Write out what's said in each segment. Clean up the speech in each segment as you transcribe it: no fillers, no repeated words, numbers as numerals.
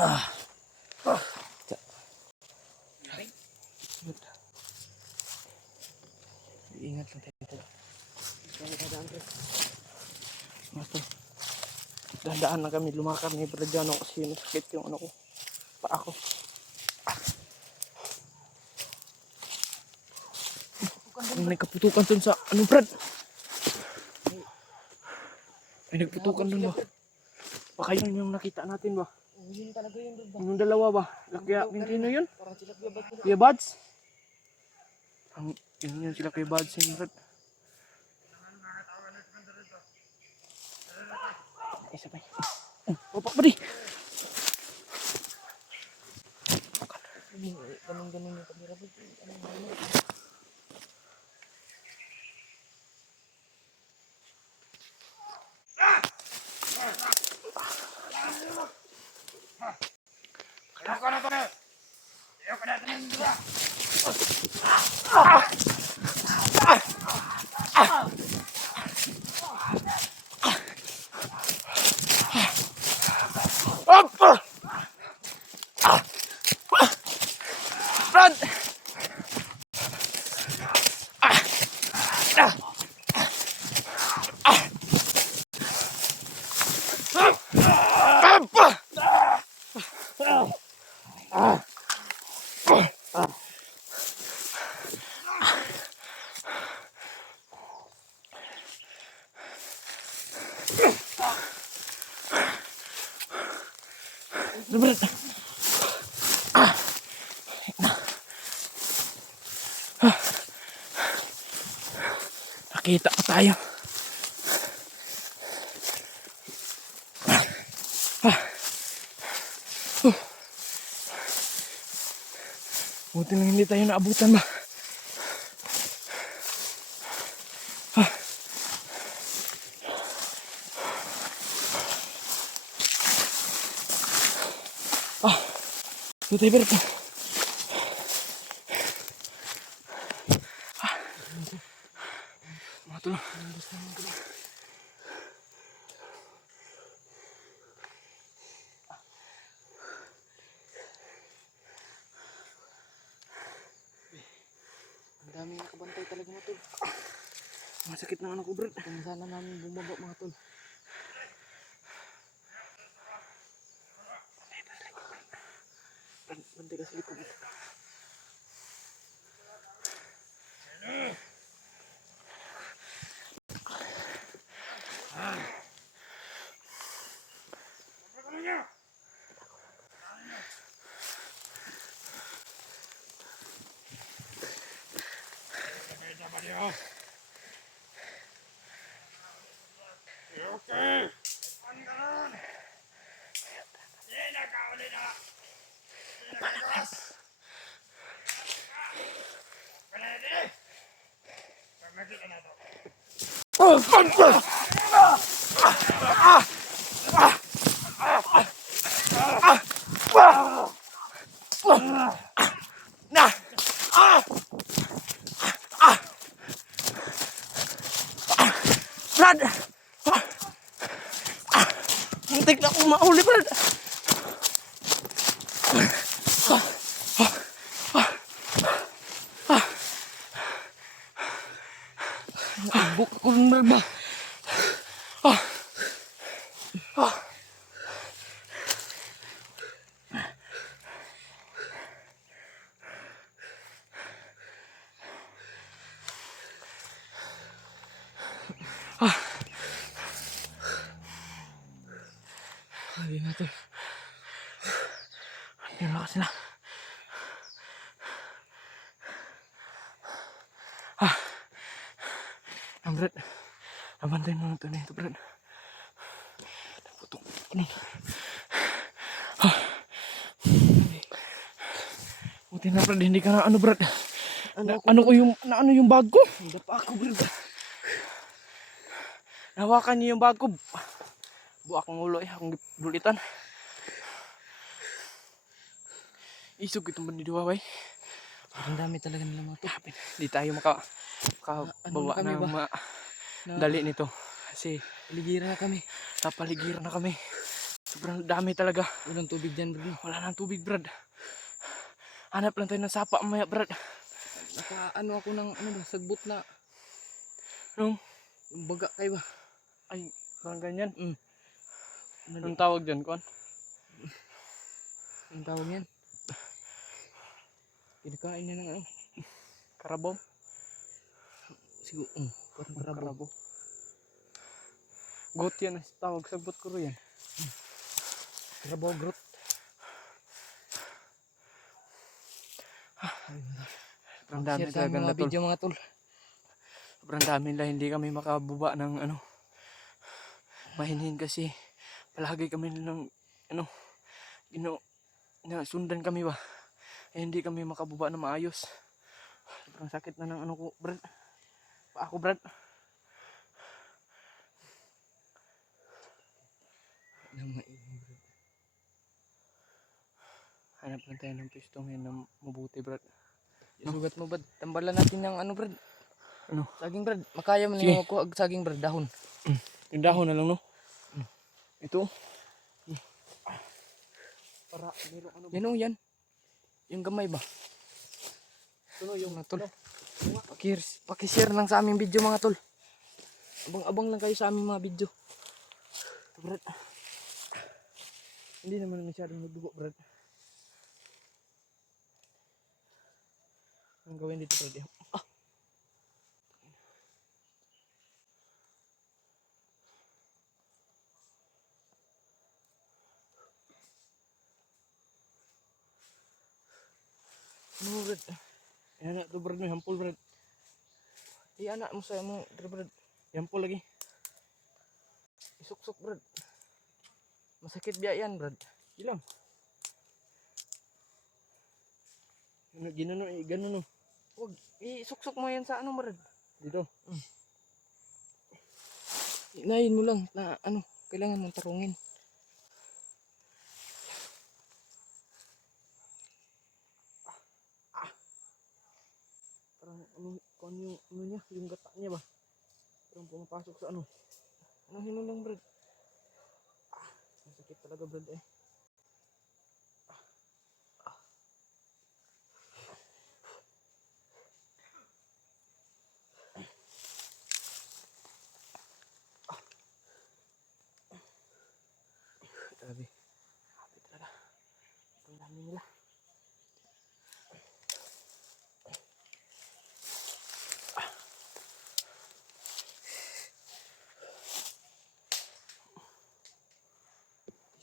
Ah. Ingat lang tayo. Dandaan na kami lumakad ni Bradiano kasi masakit yung ano ko. Paa ko. May nagkaputukan dun sa ano, Brad? May nagputukan dun ba? Baka yun yung nakita natin ba? Yun talaga yun doon ba? Yung dalawa ba? Kaya Pintino yun? Parang sila Kuya Bad. Kuya Bads? Yun sila Kuya Bads yun, Brad. Isa pa yun. Opak ba di? Ganun-ganun yung kamera ba? Brad! Brad! Nakita ko tayo. Buti lang hindi tayo naabutan ba. Ito tayo, Bert. Mga tulong. Ang daming nakabantay talaga mga tol. Masakit ng ano ko, Brad. Kung sana namin bumaba mga tol. Bantay ka sa likod. Brad! Muntik na akong mauli, Brad! Naibok ko rin Brad ba? Sabi na tol. Hindi na sila. Brad, nabantay mo na ito na ito, Brad. Naputok ko. Buti na, Brad, hindi ka na ano, Brad. Ano yung bag ko? Hindi pa ako Brad. Nahawakan niyo yung bag ko. Buak ang ulo akong bulitan. Isog itong bandiduwa, bay. Ang dami talaga nila mga tol. Hindi tayo makababa kami ba? dali nito. Kasi Paligiran na kami. napaligiran na kami. Sobrang dami talaga. Walang tubig dyan, Brad. Wala nang tubig, Brad. Hanap lang tayo ng sapa mamaya, Brad. Naka-ano ako ng ano ba, sagbot na Yung, yung baga kayo ba? ay, parang ganyan. Mm. Anong tawag dyan, Kon? Ang tawag yan? Kinakain niya ng ano? Karabaw? Siguro, parang karabo. Goat yan ang tawag sa bot ko yan. Karabaw grot. Sobrang dami Share sa talaga mga na tol. video mga tol. Sobrang dami na hindi kami makabuba ng ano. Mahinhin kasi palagi kami ng ano, sundan kami ba. Eh, hindi kami makabuba na maayos. Sobrang sakit na ng ano ko, Brad. Pa ako, Brad. Hanap lang tayo ng pistong yan na mabuti, Brad. Sugat mo, Brad. Tambalan natin ng ano, Brad. Ano? Saging, Brad. Makaya mo Sige. niyo ako saging, Brad. Dahon. Yung dahon na lang, no? Ito. Para meron ano ba? Yan o, yan. Yung gamay ba? Ito yung Mga tol. Pakishare lang sa aming video mga tol. Abang-abang lang kayo sa aming mga video. ito, Brad. Hindi naman masyadong nagdugo, Brad. Ang gawin dito, Brad? Ano, Brad? Yan na, ito, Brad. May hampol, Brad. Anak mo sa mo, Brad. Hampol lagi. Isuk-suk, Brad. Masakit biya yan, Brad. Ilang. Ginano, gano'n, no? Huwag, isuk-suk mo yan sa ano, Brad. Dito. Inayin mo lang na ano, kailangan mong tarungin. Parang ano, kung ano yung ano niya, yung gata niya ba? Parang pumapasok sa ano. Anuhin mo lang, Brad. Masakit talaga, Brad, eh. Grabe. Grabe talaga. Ang dami nila.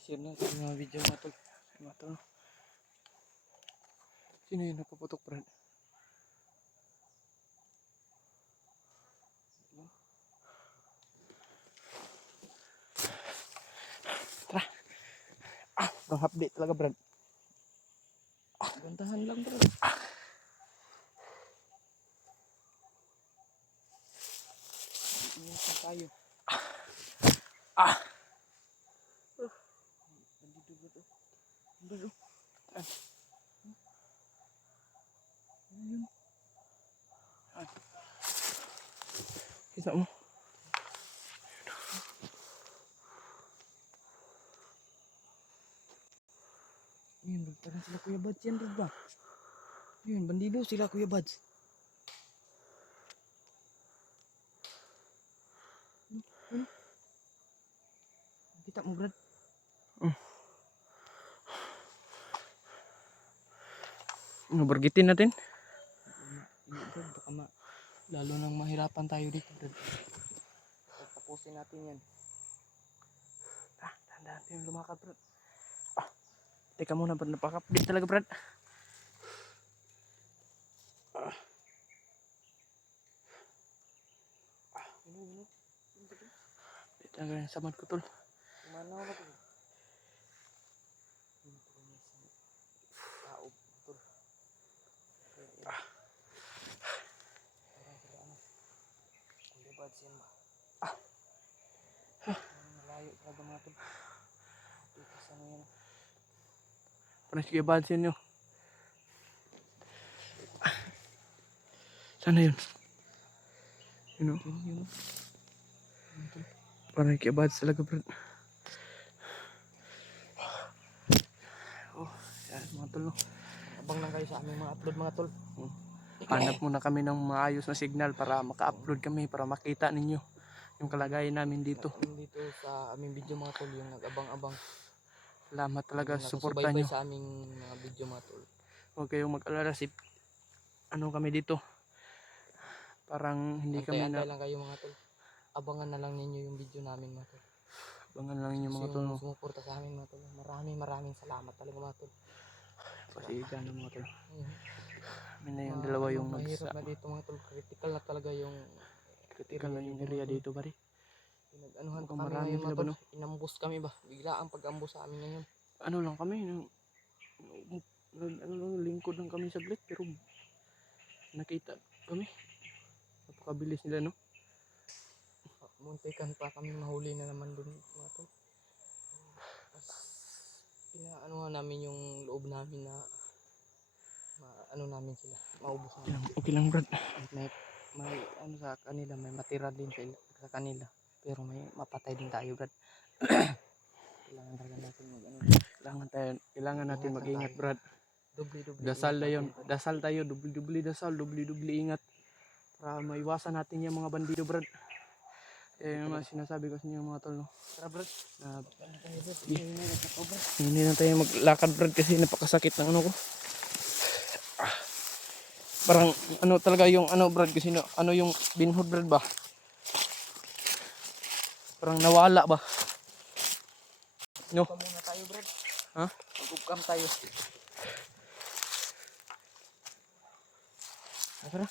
Share lang sa mga video mga tol. Mga tol. Sino yun napaputok, Brad? Tara. Ang hapdi talaga, Brad. Gantahan lang, Brad. Iyakan tayo. Nandito, Brad. Brad, oh. Kita mo. Yun, Brad. Parang sila Kuya Bads yan, Brad ba? Yun, bandido sila Kuya Bads. Kita mo, Brad. Nabargitin natin. Hindi, Brad. Baka lalo nang mahirapan tayo dito, Brad. Tapusin natin yan. Dahan-dahan tayong lumakad, Brad. Teka muna, Brad. Napakapdi talaga, Brad. Di talaga yung samad ko, tol. Kumanaw na, Brad. Kaob, tol. Parang sila ano. Kuya Bads yan ba? Malayo talaga mga tol. Dito sa ano yan. Parang sige, bad sa inyo. Sana yun? Yun, oh. Yun. Parang kiabad talaga, Brad. mga tol, no? Abang lang kayo sa aming mga upload mga tol. Hanap muna kami ng maayos na signal para maka-upload kami, para makita ninyo yung kalagayan namin dito. Dito sa aming video mga tol, yung nag-abang-abang. Salamat talaga Yung sa suporta nakasubaybay nyo. sa aming mga video mga tol. Huwag kayong mag-alala, ano kami dito. Parang hindi kami na... Antay-antay lang kayo mga tol. Abangan na lang ninyo yung video namin mga tol. Abangan lang ninyo mga Kasi tol, no? yung sumuporta sa amin mga tol. Maraming salamat talaga mga tol. Pasigan ng mga tol. Mhm. Kami na yung dalawa yung mahirap na dito mga tol. Critical na talaga yung critical na yung dito, area mga tol. dito, pare. Pinag-anuhan pa Mukhang kami marami ngayon sila mga ba, tol. no? Inambus kami ba? Bigla ang pag-ambus sa amin ngayon. Ano lang kami, ano lang, lingkod lang kami saglit, pero nakita kami. Napakabilis nila, no? Muntikan pa kami mahuli na naman dun mga tol. Tapos pinaanuhan namin yung loob namin na ano namin sila, maubos namin. Okay lang, Brad. May ano sa kanila, may matira din sa kanila. Pero may mapatay din tayo, Brad. Kailangan talaga natin mag-ano. Kailangan natin mag-ingat, Brad. Dubli-dubli. Dasal na yun. Dasal tayo. Dubli-dubli dasal. Dubli-dubli ingat. Para maiwasan natin yung mga bandido, Brad. Yung mga sinasabi ko sa inyo mga tol, no? Tara, Brad. Hindi na tayo maglakad, Brad, kasi napakasakit ng ano ko. Parang ano talaga yung ano, Brad, kasi ano yung binhod, Brad, ba? Parang nawala ba? No? Mag-upcam muna tayo, Brad. Ha? Mag-upcam tayo. Tara.